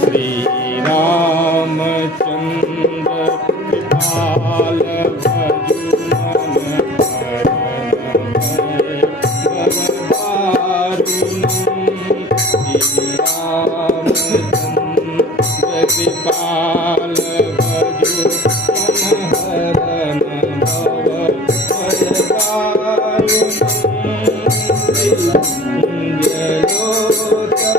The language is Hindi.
श्रीरामचन्द्र कृपाल भजु मन श्रीरामचन्द्र कृपाल भजु मन हरन भव भयदारुणम् जयोतन